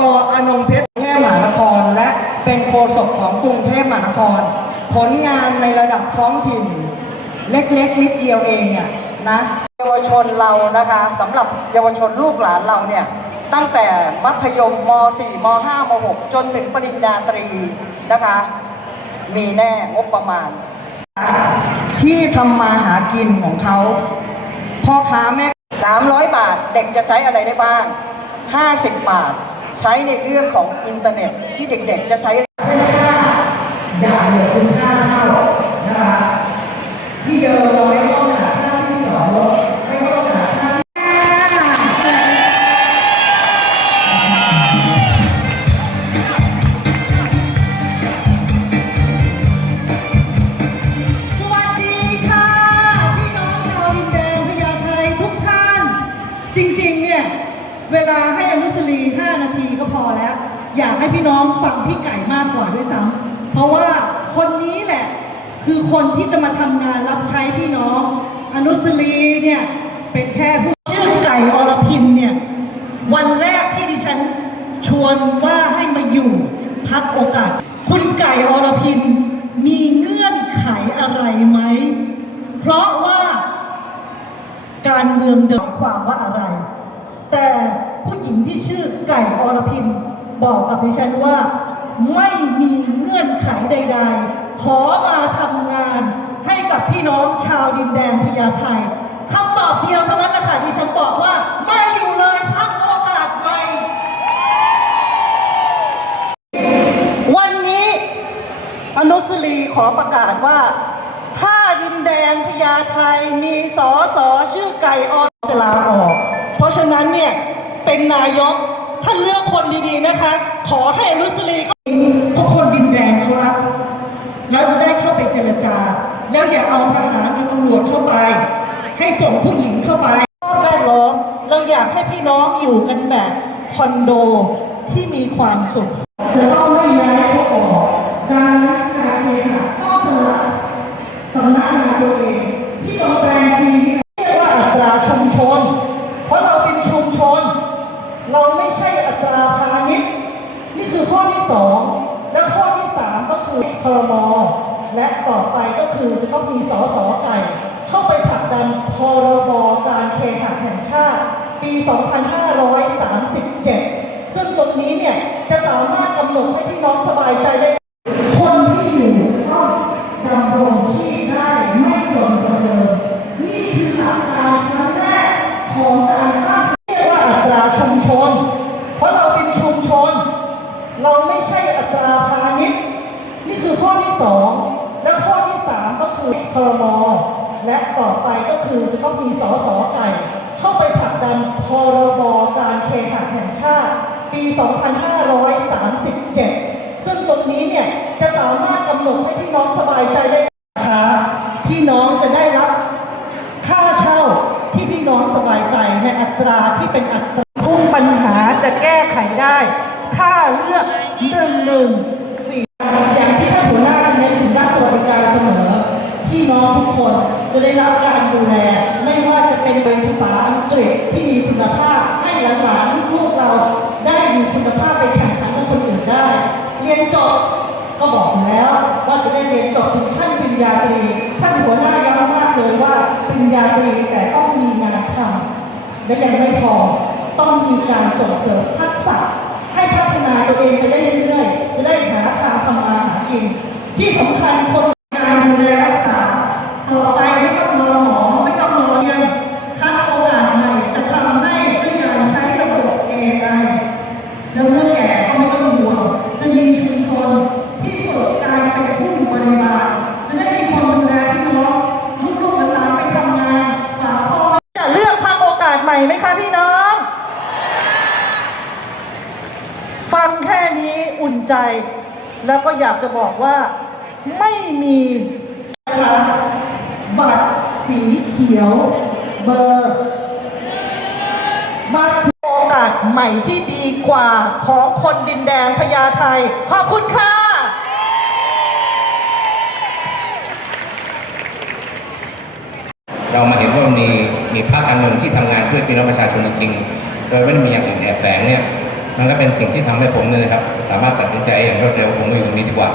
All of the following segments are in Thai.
กอนงเพชรกรุงเทพมหานคร และเป็นโฆษกของกรุงเทพมหานคร ผลงานในระดับท้องถิ่น เล็กๆนิดเดียวเองเนี่ยนะเยาวชนเรานะคะสำหรับเยาวชนลูกหลานเราเนี่ยตั้งแต่มัธยมม .4 ม .5 ม .6 จนถึงปริญญาตรีนะคะ มีแน่งบประมาณ ที่ทำมาหากินของเขาพ่อค้าแม่ 300 บาทเด็กจะใช้อะไรได้บ้าง 50 บาท ใช้ในเรื่องของอินเทอร์เน็ตที่เด็กๆ จะใช้อย่าเลือ ให้พี่น้องฟังพี่ไก่มากกว่าด้วยซ้ำเพราะว่าคนนี้แหละ คือคนที่จะมาทำงานรับใช้พี่น้อง อนุสรีเนี่ยเป็นแค่ผู้ชื่อไก่อรพินเนี่ยวันแรกที่ดิฉันชวนว่าให้มาอยู่พักโอกาส คุณไก่อรพินมีเงื่อนไขอะไรไหม เพราะว่าการเมืองเดิมความว่าอะไร แต่ผู้หญิงที่ชื่อไก่อรพิน บอกกับดิฉันว่า ไม่มีเงื่อนไขใด ๆ ขอมาทำงานให้กับพี่น้องชาวดินแดนพญาไทคำตอบเดียวเท่านั้นแหละค่ะดิฉันบอกว่าไม่อยู่เลยพักโอกาสใหม่วันนี้อนุสรีขอประกาศว่า ถ้าดินแดนพญาไทมีสอสอชื่อไก่ออนจะลาออก เพราะฉะนั้นเนี่ยเป็นนายก ท่านเลือกคนดีๆนะคะ ขอให้อนุสรีเขาทุกคนดินแดนเขารักแล้วจะได้เข้าไปเจรจา แล้วอย่าเอาทหารกับตำรวจเข้าไป ให้ส่งผู้หญิงเข้าไปแวดล้อมเราอยากให้พี่น้องอยู่กันแบบคอนโดที่มีความสุขจะต้องไม่ย้ายเขาออกดังนั้ 2537 ซึ่งตรงนี้เนี่ยจะสามารถกำหนดให้พี่น้องสบายใจได้ คนที่อยู่ต้องดำรงชีพได้ไม่จนกว่าเดิมนี่คือหลักการครั้งแรกของการตั้งเรียกว่าอัตราชุมชน เพราะเราเป็นชุมชน เราไม่ใช่อัตราพาณิชย์นี่คือข้อที่สองและข้อที่สามก็คือครมและต่อไปก็คือจะต้องมีสสไก่ เข้าไปผลักดันพรบการเคหะแห่งชาติ ปี 2537 ซึ่งตรงนี้เนี่ยจะสามารถกำหนดให้พี่น้องสบายใจได้นะคะพี่น้องจะได้รับค่าเช่าที่พี่น้องสบายใจในอัตราที่เป็นอัตราทุกปัญหาจะแก้ไขได้ ถ้าเลือกหนึ่งหนึ่งสี่อย่างที่ท่านหัวหน้าเน้นถึงด้านสวัสดิการเสมอ พี่น้องทุกคนจะได้รับการดูแล ไม่ว่าจะ เป็นเรียนภาษาอังกฤษที่มีคุณภาพให้หลานๆลูกๆเราได้มีคุณภาพไปแข่งขันกับคนอื่นได้ เรียนจบก็บอกแล้วว่าจะได้เรียนจบถึงขั้นปริญญาตรีท่านหัวหน้าย้ำมากเลยว่าปริญญาตรีแต่ต้องมีงานทำและยังไม่พอต้องมีการส่งเสริมทักษะ ให้พัฒนาตัวเองไปได้เรื่อยๆจะได้หาทางทำมาหากิน ที่สำคัญคนการดูแลรักษาต่อไป แล้วก็อยากจะบอกว่าไม่มีบัตรสีเขียวเบอร์มาถึงโอกาสใหม่ที่ดีกว่าของคนดินแดนพญาไทย ขอบคุณค่ะ เรามาเห็นว่ามันมีมีภาคการเมืองที่ทำงานเพื่อพี่น้องประชาชนจริงๆโดยไม่มีอย่างอื่นแอบแฝงเนี่ย มันก็เป็นสิ่งที่ทำให้ผมเนี่ยนะครับ สามารถตัดสินใจอย่างรวดเร็วผมอยู่ตรงนี้ดีกว่า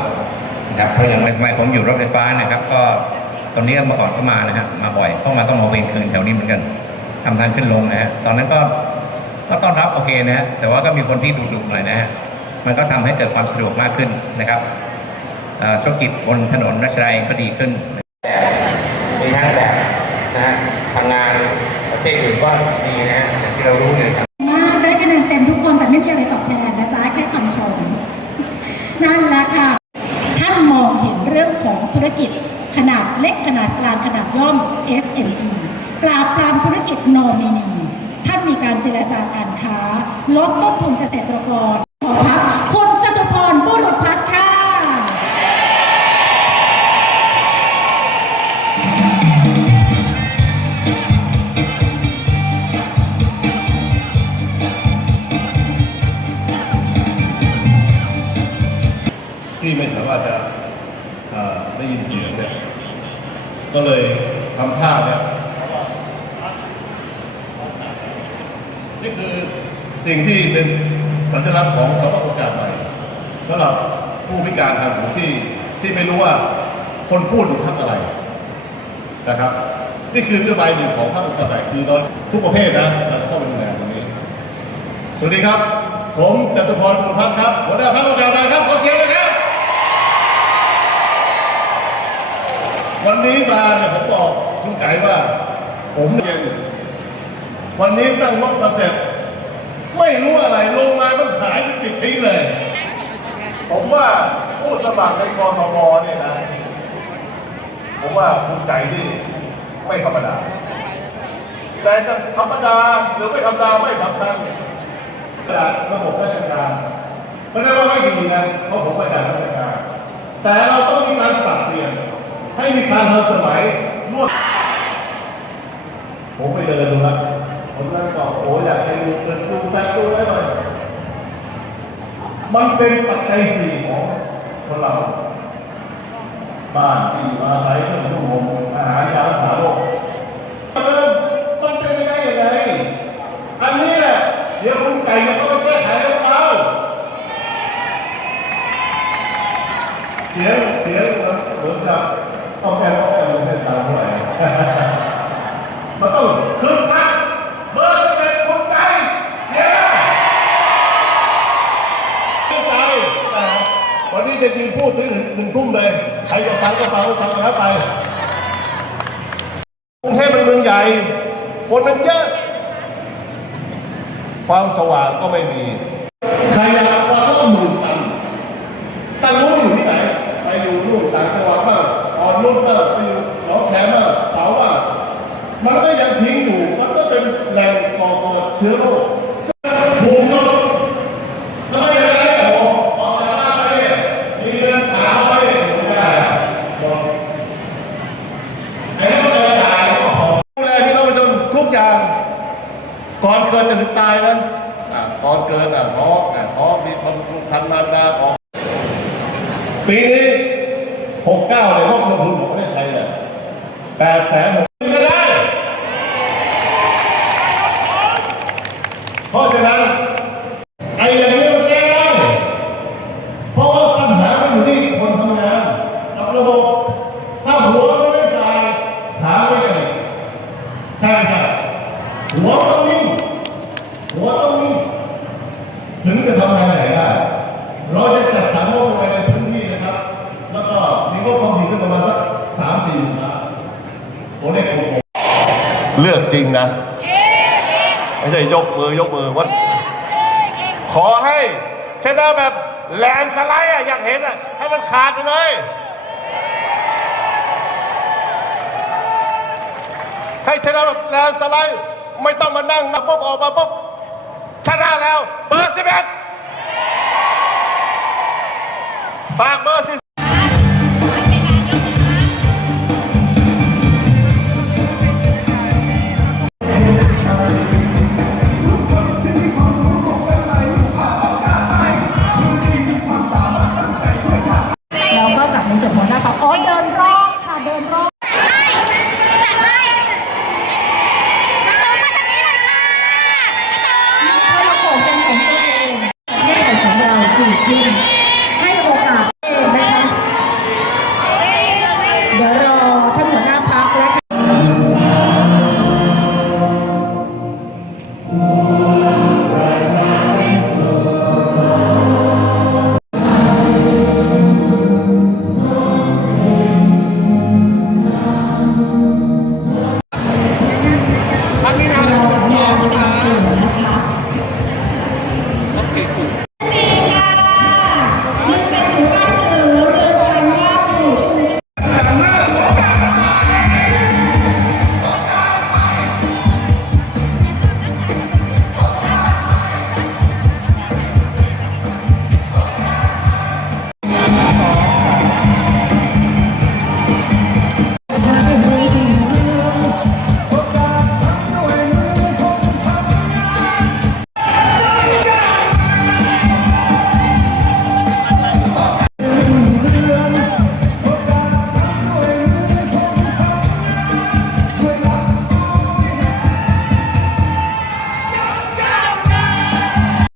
นะครับเพราะอย่างในสมัยผมอยู่รถไฟฟ้านะครับ ก็ตอนนี้เมื่อก่อนก็มานะฮะมาบ่อยต้องมาต้องมาเวรคืนแถวนี้เหมือนกันทำทางขึ้นลงนะฮะตอนนั้นก็ก็ต้อนรับโอเคนะฮะแต่ว่าก็มีคนที่ดุๆหน่อยนะฮะมันก็ทำให้เกิดความสะดวกมากขึ้นนะครับธุรกิจบนถนนรัชดาเองก็ดีขึ้นมีทั้งแบบนะฮะทำงานประเทศอื่นก็ดีนะฮะที่เรารู้เนี่ย ไม่มีอะไรตอบแทนนะจ๊ะแค่คำชม นั่นแหละค่ะ ท่านมองเห็นเรื่องของธุรกิจขนาดเล็กขนาดกลางขนาดย่อม SME ปราบปรามธุรกิจนอมินี ท่านมีการเจรจาการค้า ลดต้นทุนเกษตรกรขอพัก ก็เลยทำท่าเนี่ยนี่คือสิ่งที่เป็นสัญลักษณ์ของคำว่าโอกาสใหม่สำหรับผู้พิการทางหูที่ที่ไม่รู้ว่าคนพูดอยู่พักอะไรนะครับนี่คือนโยบายหนึ่งของพรรคโอกาสใหม่คือเราทุกประเภทนะเราจะเข้าไปดูแลตรงนี้ สวัสดีครับ ผมจตุพรบุญพัฒน์ครับหัวหน้าพรรคโอกาสใหม่ครับขอเสียงเลยครับ วันนี้มาเนี่ยผมบอกคุณไก่ว่า ผมเองวันนี้ตั้งรถมาเสร็จ ไม่รู้อะไรลงมามันหายไปปิดทิ้งเลย ผมว่าผู้สมัครในกรทมเนี่ยนะผมว่าคุณไก่นี่ไม่ธรรมดา แต่จะธรรมดาหรือไม่ธรรมดาไม่สำคัญระบบราชการไม่ได้ว่าไม่ดีนะเพราะผมมาจากราชการแต่เราต้องมีการปรับเปลี่ยน ให้มีการทันสมัยรวดผมไปเดินดูละผมนั่งก็โอ้อยากจะดูเดินดูแฟนดูได้หน่อยมันเป็นปัจจัยสี่ของคนเรา บ้านที่อยู่อาศัยเครื่องนุ่งห่มอาหารยารักษาโรคมันเริ่มมันเป็นยังไงยังไง อันนี้แหละเดี๋ยวคุณไก่จะต้องไปแก้ไขให้พวกเรา เสียงเสียงเหมือนกับต้องแก้ต้องแก้มันเป็นตามเท่าไหร่ มันต้องคึกคักเบอร์สิบเอ็ดคุณไก่เสียคุณไก่อ่าวันนี้ จะยิงพูดถึงหนึ่งทุ่มเลย ใครจะฟังก็ฟังฟังแล้วไปกรุงเทพเป็นเมืองใหญ่ คนมันเยอะ ความสว่างก็ไม่มี ใครอยากว่าก็หมื่นตันตันรู้อยู่ที่ไหน ไปอยู่นู่นต่างจังหวัดบ้างอ่อนนุ่นบ้างไปอยู่หนองแขมบ้างเผาบ้างมันก็ยังทิ้งอยู่ มันก็เป็นแหล่งก่อเกิดเชื้อโรคผูกสุดทำไมอย่างไรอะผมออกจากบ้านไปเนี่ยมีเงินถามไว้เนี่ยผมไม่ได้อะบอกไอ้ต้องเจอจ่ายก็ขอดูแลพี่น้องประชาชนทุกอย่าง ก่อนเกิดจะถึงตายนะอะก่อนเกิดอะท้องอะท้องมีบำรุงคั นมารดาออกปีนี้69เนี่ยงบลงทุนของประเทศไทยเนี่ย8แสนหกก็ได้ เพราะฉะนั้นไอ้อย่างนี้มันแก้ได้เพราะว่าปัญหาไมันอยู่ที่คนทำงานกับระบบถ้าหัวมันไม่ใส่ขาไม่กระดิกใช่ไหมครับหัวต้องนิ่งหัวต้องนิ่งถึงจะทำงานไหนได้ เราจะจัดสรรงบลงไปในพื้นที่นะครับ แล้วก็มีงบความถี่ขึ้นประมาณสักสามสี่หมื่นล้านโอเนี่ยผมผมเลือกจริงนะ ไม่ใช่ยกมือยกมือวัดขอให้ชนะแบบแลนสไลด์อะอยากเห็นอะให้มันขาดไปเลย ให้ชนะแบบแลนสไลด์ ไม่ต้องมานั่งนับปุ๊บออกมาปุ๊บชนะแล้ว เบอร์สิบเอ็ด ฝากเบอร์สิ